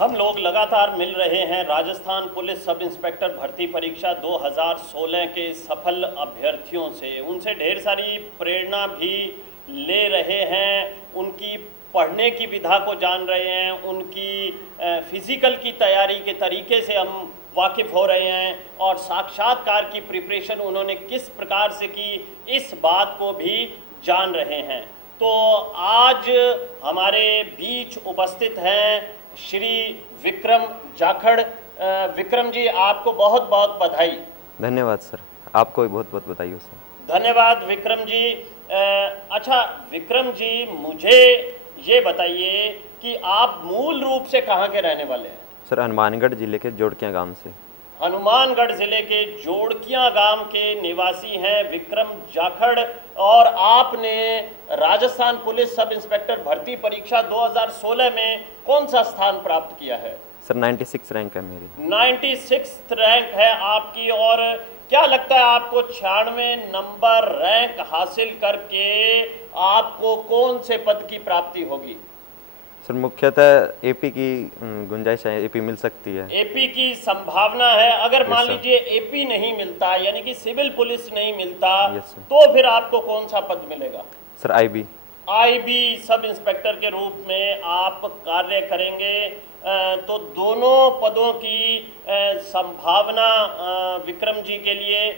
हम लोग लगातार मिल रहे हैं राजस्थान पुलिस सब इंस्पेक्टर भर्ती परीक्षा 2016 के सफल अभ्यर्थियों से। उनसे ढेर सारी प्रेरणा भी ले रहे हैं, उनकी पढ़ने की विधा को जान रहे हैं, उनकी फिज़िकल की तैयारी के तरीके से हम वाकिफ़ हो रहे हैं और साक्षात्कार की प्रिपरेशन उन्होंने किस प्रकार से की इस बात को भी जान रहे हैं। तो आज हमारे बीच उपस्थित हैं श्री विक्रम जाखड़। विक्रम जी, आपको बहुत बहुत बधाई। धन्यवाद सर, आपको भी बहुत बहुत बधाई हो सर। धन्यवाद विक्रम जी। अच्छा विक्रम जी, मुझे ये बताइए कि आप मूल रूप से कहाँ के रहने वाले हैं? सर, हनुमानगढ़ जिले के जोड़कियाँ गांव से। हनुमानगढ़ जिले के जोड़कियां गांव के निवासी हैं विक्रम जाखड़, और आपने राजस्थान पुलिस सब इंस्पेक्टर भर्ती परीक्षा 2016 में कौन सा स्थान प्राप्त किया है? सर 96 रैंक है मेरी। 96 रैंक है आपकी। और क्या लगता है आपको 96 नंबर रैंक हासिल करके आपको कौन से पद की प्राप्ति होगी? सर मुख्यतः एपी की गुंजाइश है, एपी मिल सकती है। एपी की संभावना है। अगर मान सर। लीजिए एपी नहीं मिलता, यानी कि सिविल पुलिस नहीं मिलता, सर। तो फिर आपको कौन सा पद मिलेगा? Sir IB. IB sub inspector के रूप में आप कार्य करेंगे। तो दोनों पदों की संभावना विक्रम जी के लिए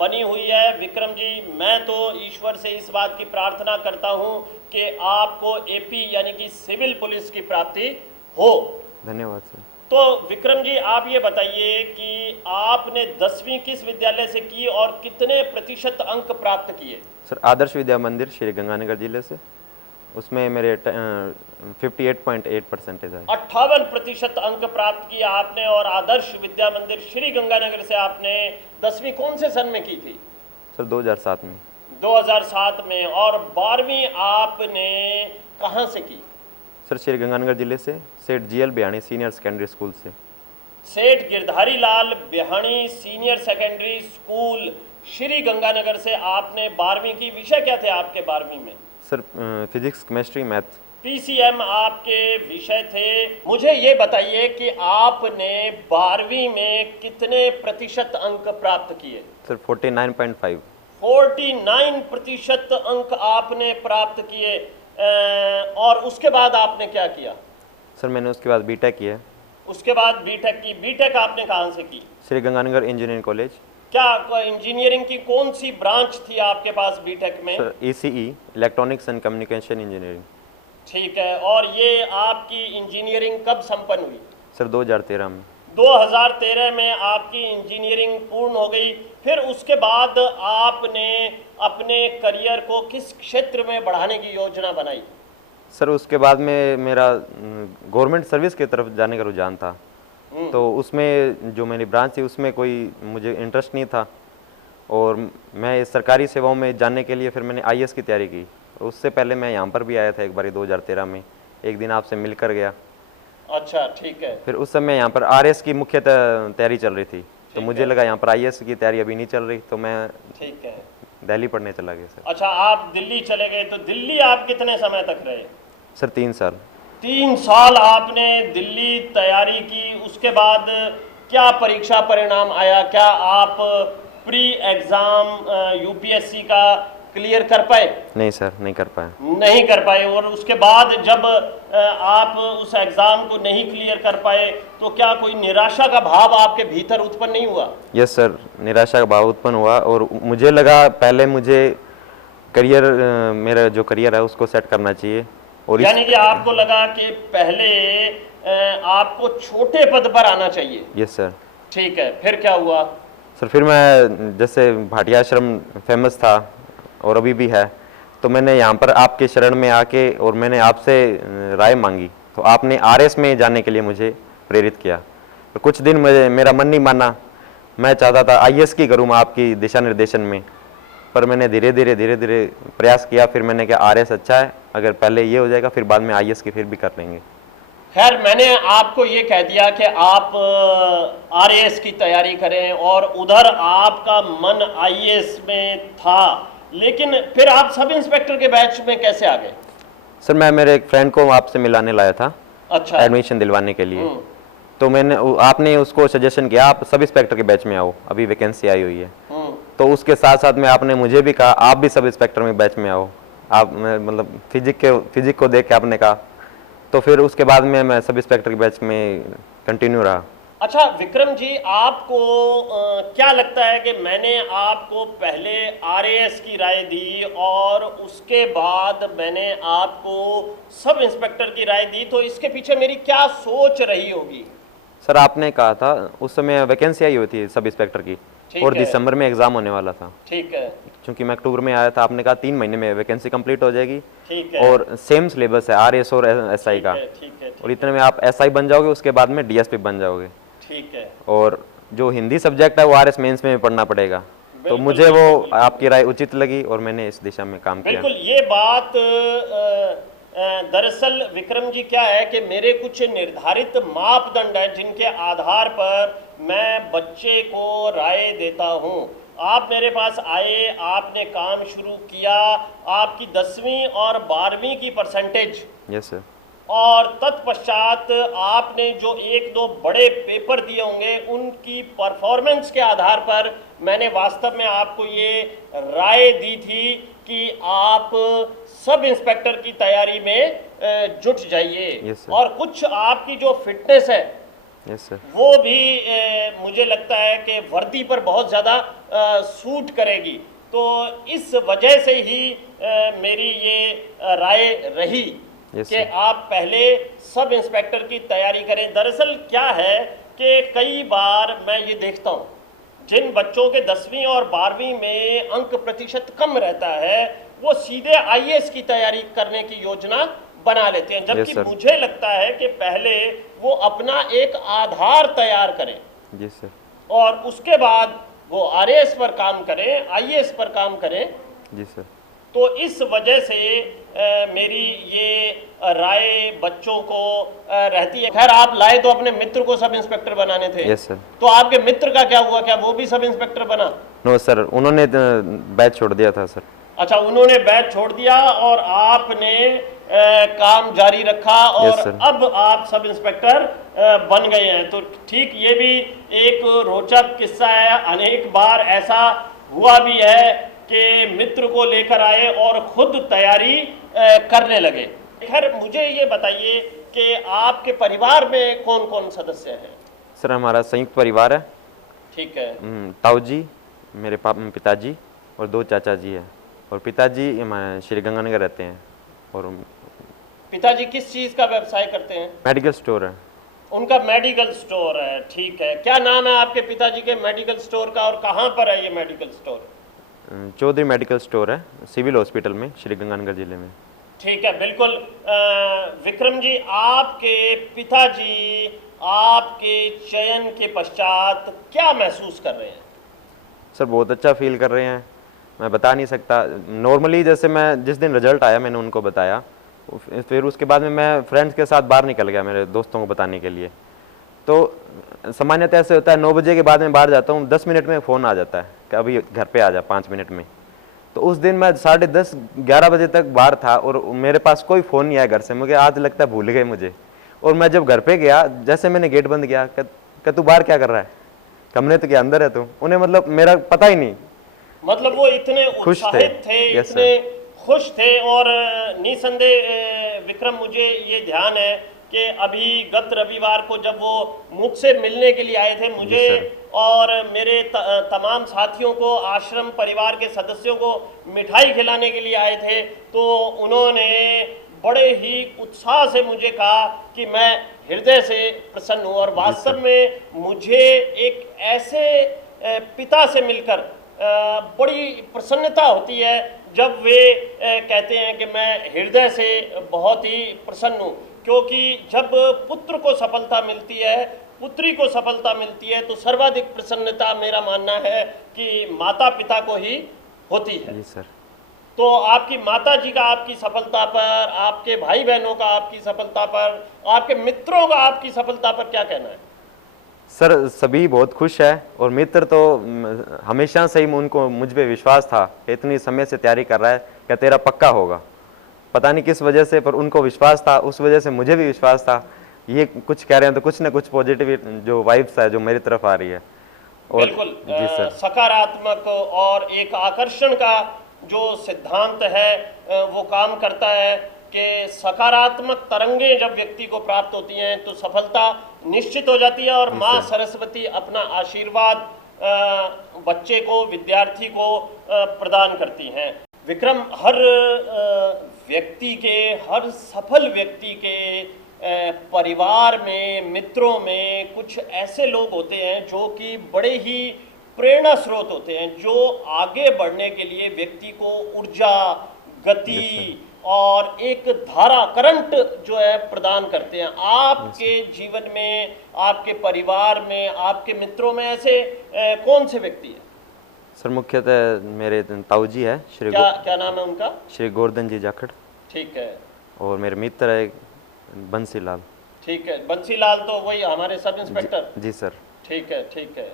बनी हुई है। विक्रम जी, मैं तो ईश्वर से इस बात की प्रार्थना करता हूं कि आपको एपी यानी कि सिविल पुलिस की प्राप्ति हो। धन्यवाद सर। तो विक्रम जी, आप ये बताइए कि आपने 10वीं किस विद्यालय से की और कितने प्रतिशत अंक प्राप्त किए? सर आदर्श विद्या मंदिर श्री गंगानगर जिले से, उसमें मेरे 58.8% है। 58% अंक प्राप्त किए आपने। और आदर्श विद्या मंदिर श्री गंगानगर से आपने 10वीं कौन से सन में की थी? सर 2007 में। 2007 में। और 12वीं आपने कहाँ से की? सर श्री गंगानगर जिले से, Seth GL Bihani senior secondary school से। Seth Girdhari Lal Bihani senior secondary school Shri Ganganagar से आपने 12वीं की। विषय क्या थे आपके 12वीं में? Sir physics, chemistry, math. PCM आपके विषय थे। मुझे ये बताइए कि आपने 12वीं में कितने प्रतिशत अंक प्राप्त किए? सर 49.5। 49% अंक आपने प्राप्त किए। और उसके बाद आपने क्या किया? सर मैंने उसके बाद बीटेक किया। उसके बाद बीटेक की। बीटेक आपने कहाँ से की? Shri Ganganagar engineering college. क्या इंजीनियरिंग की कौन सी ब्रांच थी आपके पास बीटेक में? Sir ECE, electronics and communication engineering. ठीक है। और ये आपकी इंजीनियरिंग कब संपन्न हुई? सर 2013 में। 2013 में आपकी इंजीनियरिंग पूर्ण हो गई। फिर उसके बाद आपने अपने करियर को किस क्षेत्र में बढ़ाने की योजना बनाई? सर उसके बाद में मेरा गवर्नमेंट सर्विस की तरफ जाने का रुझान था, तो उसमें जो मेरी ब्रांच थी उसमें कोई मुझे इंटरेस्ट नहीं था, और मैं सरकारी सेवाओं में जाने के लिए फिर मैंने आईएएस की तैयारी की। उससे पहले मैं यहाँ पर भी आया था एक बार 2013 में, एक दिन आपसे मिल कर गया। अच्छा, ठीक है। फिर उस समय यहाँ पर आरएस की मुख्य तैयारी चल रही थी, तो मुझे लगा यहाँ पर आईएएस की तैयारी अभी नहीं चल रही, तो मैं ठीक है दिल्ली पढ़ने चला गया सर। अच्छा, आप दिल्ली चले गए। तो दिल्ली आप कितने समय तक रहे? सर 3 साल। 3 साल आपने दिल्ली तैयारी की। उसके बाद क्या परीक्षा परिणाम आया? क्या आप प्री एग्जाम यूपीएससी का क्लियर कर पाए? नहीं सर, नहीं कर पाया। नहीं कर पाए। और उसके बाद जब आप उस एग्जाम को नहीं क्लियर कर पाए तो क्या कोई निराशा का भाव आपके भीतर उत्पन्न नहीं हुआ? यस सर, निराशा का भाव उत्पन्न हुआ, और मुझे लगा पहले मुझे करियर, मेरा जो करियर है उसको सेट करना चाहिए। और यानी कि आपको लगा कि पहले आपको छोटे पद पर आना चाहिए। Yes sir. ठीक है। फिर क्या हुआ? सर फिर मैं, जैसे भाटिया आश्रम फेमस था और अभी भी है, तो मैंने यहाँ पर आपके शरण में आके और मैंने आपसे राय मांगी, तो आपने आरएस में जाने के लिए मुझे प्रेरित किया। तो कुछ दिन मेरा मन नहीं माना, मैं चाहता था आईएएस की करूँ मैं आपकी दिशा निर्देशन में, पर मैंने धीरे धीरे प्रयास किया। फिर मैंने कहा आरएस अच्छा है, अगर पहले ये हो जाएगा फिर बाद में आईएएस की फिर भी कर लेंगे। खैर, मैंने आपको ये कह दिया कि आप आरएएस की तैयारी करें, और उधर आपका मन आईएएस में था, लेकिन फिर आप सब इंस्पेक्टर के बैच में कैसे आ गए? सर मैं मेरे एक फ्रेंड को आपसे मिलाने लाया था, अच्छा। एडमिशन दिलवाने के लिए। तो आपने उसको सजेशन किया आप सब इंस्पेक्टर के बैच में आओ, अभी वैकेंसी आई हुई है। तो उसके साथ साथ में आपने मुझे भी कहा आप भी सब इंस्पेक्टर में बैच में आओ। आप मतलब फिजिक को देख के आपने कहा, तो फिर उसके बाद में मैं सब इंस्पेक्टर के बैच में कंटिन्यू रहा। अच्छा विक्रम जी, आपको क्या लगता है कि मैंने आपको पहले आरएएस की राय दी और उसके बाद मैंने आपको सब इंस्पेक्टर की राय दी, तो इसके पीछे मेरी क्या सोच रही होगी? सर आपने कहा था उस समय वैकेंसी आई हुई थी सब इंस्पेक्टर की, और दिसंबर में एग्जाम होने वाला था। ठीक है। क्योंकि मैं अक्टूबर में आया था, आपने कहा 3 महीने में वैकेंसी कंप्लीट हो जाएगी। ठीक है। और सेम सिलेबस है आरएस और एसआई का। ठीक है। और इतने में आप एसआई बन जाओगे, उसके बाद में डीएसपी बन जाओगे। ठीक है। और जो हिंदी सब्जेक्ट है वो आरएस मेंस में पढ़ना पड़ेगा। तो मुझे वो आपकी राय उचित लगी और मैंने इस दिशा में काम किया। बिल्कुल, ये बात दरअसल विक्रम जी क्या है कि मेरे कुछ निर्धारित मापदंड हैं जिनके आधार पर मैं बच्चे को राय देता हूं। आप मेरे पास आए, आपने काम शुरू किया, आपकी 10वीं और 12वीं की परसेंटेज, यस सर, और तत्पश्चात आपने जो 1-2 बड़े पेपर दिए होंगे, उनकी परफॉर्मेंस के आधार पर मैंने वास्तव में आपको ये राय दी थी कि आप सब इंस्पेक्टर की तैयारी में जुट जाइए। Yes, sir. और कुछ आपकी जो फिटनेस है यस सर, वो भी मुझे लगता है कि वर्दी पर बहुत ज़्यादा सूट करेगी। तो इस वजह से ही मेरी ये राय रही कि आप पहले सब इंस्पेक्टर की तैयारी करें। दरअसल क्या है कि कई बार मैं ये देखता हूँ जिन बच्चों के 10वीं और 12वीं में अंक प्रतिशत कम रहता है, वो सीधे आईएएस की तैयारी करने की योजना बना लेते हैं, जबकि मुझे लगता है कि पहले वो अपना एक आधार तैयार करें। जी सर। और उसके बाद वो आरएएस पर काम करें, आईएएस पर काम करें। जी सर। तो इस वजह से मेरी ये राय बच्चों को रहती है। खैर, आप लाए तो अपने मित्र को सब इंस्पेक्टर बनाने थे। Yes sir. तो आपके मित्र का क्या हुआ, क्या वो भी सब इंस्पेक्टर बना? नो सर, उन्होंने बैच छोड़ दिया था सर। अच्छा, उन्होंने बैच छोड़ दिया और आपने काम जारी रखा और अब आप सब इंस्पेक्टर बन गए हैं। तो ठीक, ये भी एक रोचक किस्सा है। अनेक बार ऐसा हुआ भी है कि मित्र को लेकर आए और खुद तैयारी करने लगे। खैर, मुझे ये बताइए कि आपके परिवार में कौन कौन सदस्य हैं? सर हमारा संयुक्त परिवार है। ठीक है। ताऊ जी, मेरे पिताजी और 2 चाचा जी है। और पिताजी श्री गंगानगर रहते हैं। और पिताजी किस चीज़ का व्यवसाय करते हैं? मेडिकल स्टोर है उनका। मेडिकल स्टोर है, ठीक है। क्या नाम है आपके पिताजी के मेडिकल स्टोर का और कहाँ पर है ये medical store? Chaudhary medical store है, सिविल हॉस्पिटल में, श्री गंगानगर जिले में। ठीक है, बिल्कुल। विक्रम जी, आपके पिताजी आपके चयन के पश्चात क्या महसूस कर रहे हैं? सर बहुत अच्छा फील कर रहे हैं, मैं बता नहीं सकता। नॉर्मली जैसे मैं जिस दिन रिजल्ट आया मैंने उनको बताया, फिर उसके बाद में मैं फ्रेंड्स के साथ बाहर निकल गया मेरे दोस्तों को बताने के लिए। तो सामान्यतः ऐसे होता है 9 बजे के बाद में बाहर जाता हूँ, 10 मिनट में फ़ोन आ जाता है कि अभी घर पे आ जा 5 मिनट में। तो उस दिन मैं 10:30-11 बजे तक बाहर था और मेरे पास कोई फ़ोन नहीं आया घर से। मुझे आज लगता है भूल गए मुझे। और मैं जब घर पे गया, जैसे मैंने गेट बंद किया, कि तू बाहर क्या कर रहा है? हमने तो क्या अंदर है तू? उन्हें मतलब मेरा पता ही नहीं। मतलब वो इतने उत्साहित थे, इतने खुश थे। और निसंदेह विक्रम, मुझे ये ध्यान है कि अभी गत रविवार को जब वो मुझसे मिलने के लिए आए थे, मुझे और मेरे तमाम साथियों को, आश्रम परिवार के सदस्यों को मिठाई खिलाने के लिए आए थे, तो उन्होंने बड़े ही उत्साह से मुझे कहा कि मैं हृदय से प्रसन्न हूँ। और वास्तव में मुझे एक ऐसे पिता से मिलकर बड़ी प्रसन्नता होती है जब वे कहते हैं कि मैं हृदय से बहुत ही प्रसन्न हूँ। क्योंकि जब पुत्र को सफलता मिलती है, पुत्री को सफलता मिलती है, तो सर्वाधिक प्रसन्नता मेरा मानना है कि माता पिता को ही होती है। जी सर। तो आपकी माता जी का आपकी सफलता पर, आपके भाई बहनों का आपकी सफलता पर, आपके मित्रों का आपकी सफलता पर क्या कहना है? सर सभी बहुत खुश है। और मित्र तो हमेशा से ही उनको मुझ पे विश्वास था, इतनी समय से तैयारी कर रहा है कि तेरा पक्का होगा। पता नहीं किस वजह से, पर उनको विश्वास था, उस वजह से मुझे भी विश्वास था ये कुछ कह रहे हैं तो कुछ ना कुछ पॉजिटिव जो वाइब्स है जो मेरी तरफ आ रही है। और बिल्कुल जी सर, सकारात्मक और एक आकर्षण का जो सिद्धांत है वो काम करता है कि सकारात्मक तरंगें जब व्यक्ति को प्राप्त होती हैं तो सफलता निश्चित हो जाती है और माँ सरस्वती अपना आशीर्वाद बच्चे को, विद्यार्थी को प्रदान करती हैं। विक्रम, हर व्यक्ति के, हर सफल व्यक्ति के परिवार में, मित्रों में कुछ ऐसे लोग होते हैं जो कि बड़े ही प्रेरणा स्रोत होते हैं, जो आगे बढ़ने के लिए व्यक्ति को ऊर्जा, गति और एक धारा, करंट जो है प्रदान करते हैं। आपके जीवन में, आपके परिवार में, आपके मित्रों में ऐसे कौन से व्यक्ति हैं? सर मुख्यतः मेरे ताऊ जी है, क्या नाम है उनका? श्री गोवर्धन जी जाखड़। ठीक है। और मेरे मित्र है बंसीलाल। ठीक है, बंसीलाल तो वही हमारे सब इंस्पेक्टर। जी सर। ठीक है, ठीक है।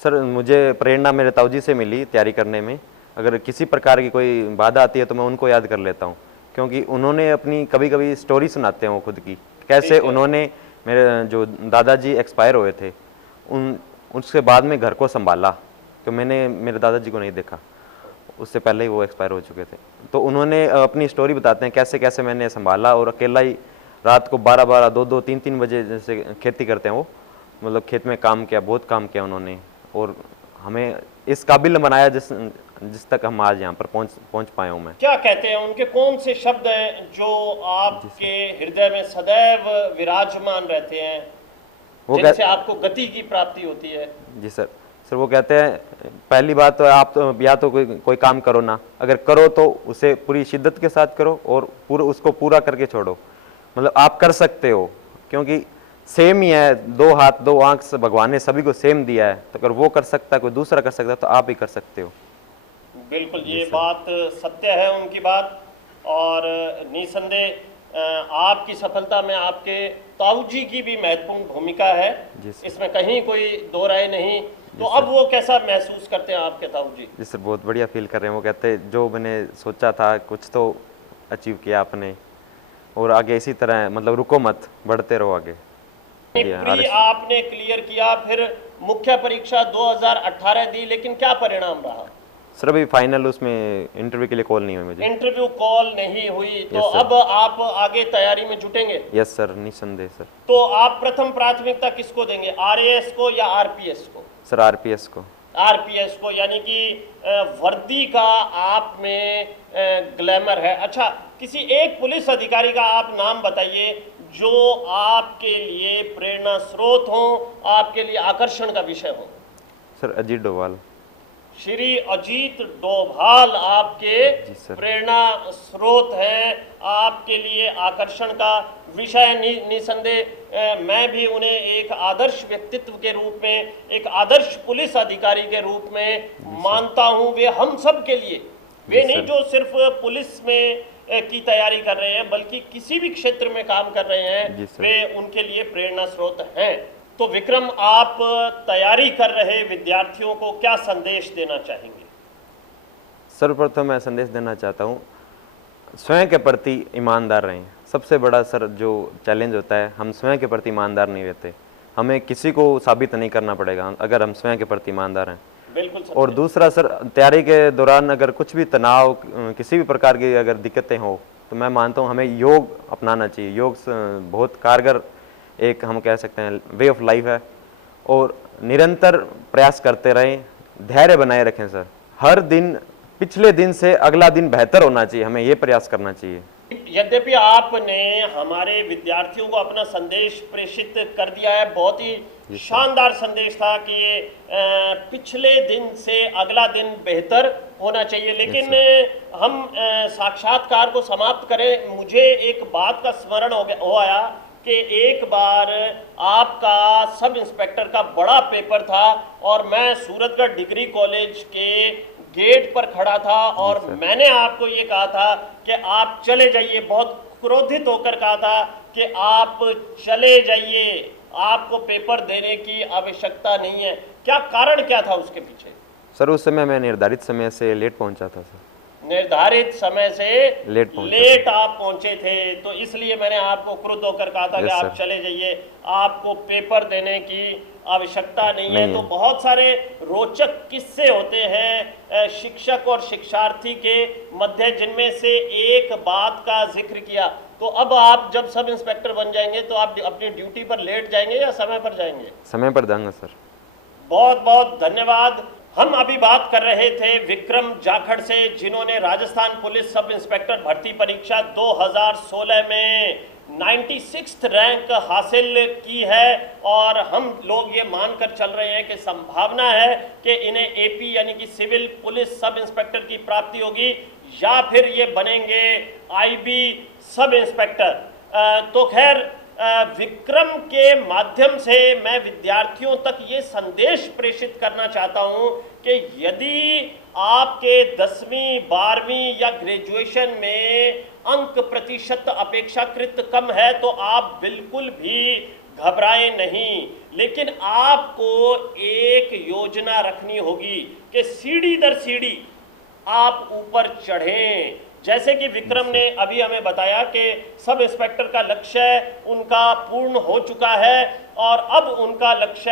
सर मुझे प्रेरणा मेरे ताऊ जी से मिली तैयारी करने में। अगर किसी प्रकार की कोई बाधा आती है तो मैं उनको याद कर लेता हूँ, क्योंकि उन्होंने अपनी कभी कभी स्टोरी सुनाते हैं वो खुद की, कैसे उन्होंने, मेरे जो दादाजी एक्सपायर हुए थे उसके बाद में घर को संभाला, तो मैंने मेरे दादाजी को नहीं देखा, उससे पहले ही वो एक्सपायर हो चुके थे। तो उन्होंने अपनी स्टोरी बताते हैं कैसे कैसे मैंने संभाला, और अकेला ही रात को 12-12, 2-2, 3-3 बजे जैसे खेती करते हैं वो, मतलब खेत में काम किया, बहुत काम किया उन्होंने, और हमें इस काबिल बनाया जिस तक हम आज यहाँ पर पहुँच पाए हूँ मैं। क्या कहते हैं, उनके कौन से शब्द हैं जो आपके हृदय में सदैव विराजमान रहते हैं, जिनसे आपको गति की प्राप्ति होती है? जी सर, वो कहते हैं पहली बात तो आप तो या तो कोई काम करो ना, अगर करो तो उसे पूरी शिद्दत के साथ करो और उसको पूरा करके छोड़ो। मतलब आप कर सकते हो, क्योंकि सेम ही है, 2 हाथ 2 आंख से भगवान ने सभी को सेम दिया है, तो अगर वो कर सकता है, कोई दूसरा कर सकता है, तो आप भी कर सकते हो। बिल्कुल, ये बात सत्य है उनकी बात, और निसंदेह आपकी सफलता में आपके ताऊ जी की भी महत्वपूर्ण भूमिका है, इसमें कहीं कोई दो राय नहीं। तो अब वो कैसा महसूस करते हैं आपके ताऊ जी? जी सर, बहुत बढ़िया फील कर रहे हैं। वो कहते हैं जो मैंने सोचा था कुछ तो अचीव किया आपने, और आगे इसी तरह, मतलब रुको मत, बढ़ते रहो आगे। प्री आपने क्लियर किया, फिर मुख्य परीक्षा 2018 दी, लेकिन क्या परिणाम रहा? सर अभी फाइनल उसमें इंटरव्यू के लिए कॉल नहीं हुई मुझे। इंटरव्यू कॉल नहीं हुई, तो अब आप आगे तैयारी में जुटेंगे? यस सर, निसंदेह सर। तो आप प्रथम प्राथमिकता किसको देंगे, आरएएस को या आरपीएस को? सर आरपीएस को। आरपीएस को, यानी कि वर्दी का आप में ग्लैमर है। अच्छा, किसी एक पुलिस अधिकारी का आप नाम बताइए जो आपके लिए प्रेरणा स्रोत हो, आपके लिए आकर्षण का विषय हो। सर अजीत डोभाल। श्री अजीत डोभाल आपके प्रेरणा स्रोत हैं, आपके लिए आकर्षण का विषय। निसंदेह मैं भी उन्हें एक आदर्श व्यक्तित्व के रूप में, एक आदर्श पुलिस अधिकारी के रूप में मानता हूं। वे हम सब के लिए, वे नहीं जो सिर्फ पुलिस में की तैयारी कर रहे हैं, बल्कि किसी भी क्षेत्र में काम कर रहे हैं, वे उनके लिए प्रेरणा स्रोत हैं। तो विक्रम, आप तैयारी कर रहे विद्यार्थियों को क्या संदेश देना चाहेंगे? सर्वप्रथम मैं संदेश देना चाहता हूँ, स्वयं के प्रति ईमानदार रहें। सबसे बड़ा सर जो चैलेंज होता है, हम स्वयं के प्रति ईमानदार नहीं रहते, हमें किसी को साबित नहीं करना पड़ेगा अगर हम स्वयं के प्रति ईमानदार हैं। बिल्कुल। और दूसरा सर, तैयारी के दौरान अगर कुछ भी तनाव, किसी भी प्रकार की अगर दिक्कतें हो, तो मैं मानता हूँ हमें योग अपनाना चाहिए। योग बहुत कारगर एक, हम कह सकते हैं, वे ऑफ लाइफ है, और निरंतर प्रयास करते रहें, धैर्य बनाए रखें सर। हर दिन पिछले दिन से अगला दिन बेहतर होना चाहिए, हमें ये प्रयास करना चाहिए। यद्यपि आपने हमारे विद्यार्थियों को अपना संदेश प्रेषित कर दिया है, बहुत ही शानदार संदेश था कि ये पिछले दिन से अगला दिन बेहतर होना चाहिए, लेकिन हम साक्षात्कार को समाप्त करें, मुझे एक बात का स्मरण हो आया कि एक बार आपका सब इंस्पेक्टर का बड़ा पेपर था और मैं सूरतगढ़ डिग्री कॉलेज के गेट पर खड़ा था और मैंने आपको ये कहा था कि आप चले जाइए, बहुत क्रोधित होकर कहा था कि आप चले जाइए, आपको पेपर देने की आवश्यकता नहीं है। क्या कारण क्या था उसके पीछे? सर उस समय मैं निर्धारित समय से लेट पहुंचा था सर। निर्धारित समय से लेट पहुंचे लेट आप पहुंचे थे, तो इसलिए मैंने आपको क्रुद्ध होकर कहा था कि Yes, आप sir. चले जाइए, आपको पेपर देने की आवश्यकता नहीं है। नहीं तो है। बहुत सारे रोचक किस्से होते हैं शिक्षक और शिक्षार्थी के मध्य, जिनमें से एक बात का जिक्र किया। तो अब आप जब सब इंस्पेक्टर बन जाएंगे तो आप अपनी ड्यूटी पर लेट जाएंगे या समय पर जाएंगे? समय पर जाऊंगा सर। बहुत बहुत धन्यवाद। हम अभी बात कर रहे थे विक्रम जाखड़ से, जिन्होंने राजस्थान पुलिस सब इंस्पेक्टर भर्ती परीक्षा 2016 में 96th रैंक हासिल की है, और हम लोग ये मानकर चल रहे हैं कि संभावना है कि इन्हें एपी यानी कि सिविल पुलिस सब इंस्पेक्टर की प्राप्ति होगी, या फिर ये बनेंगे आईबी सब इंस्पेक्टर। तो खैर, विक्रम के माध्यम से मैं विद्यार्थियों तक ये संदेश प्रेषित करना चाहता हूं कि यदि आपके 10वीं 12वीं या ग्रेजुएशन में अंक प्रतिशत अपेक्षाकृत कम है तो आप बिल्कुल भी घबराएं नहीं, लेकिन आपको एक योजना रखनी होगी कि सीढ़ी दर सीढ़ी आप ऊपर चढ़ें। जैसे कि विक्रम ने अभी हमें बताया कि सब इंस्पेक्टर का लक्ष्य उनका पूर्ण हो चुका है, और अब उनका लक्ष्य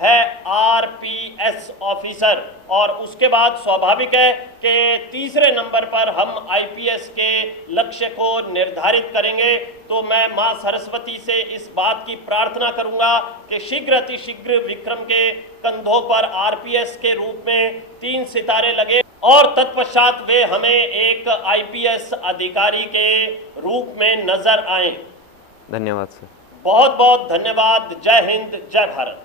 है आरपीएस ऑफिसर, और उसके बाद स्वाभाविक है कि तीसरे नंबर पर हम आईपीएस के लक्ष्य को निर्धारित करेंगे। तो मैं मां सरस्वती से इस बात की प्रार्थना करूंगा कि शीघ्र अतिशीघ्र विक्रम के कंधों पर आरपीएस के रूप में 3 सितारे लगे, और तत्पश्चात वे हमें एक आईपीएस अधिकारी के रूप में नजर आए। धन्यवाद सर। बहुत बहुत धन्यवाद। जय हिंद, जय भारत।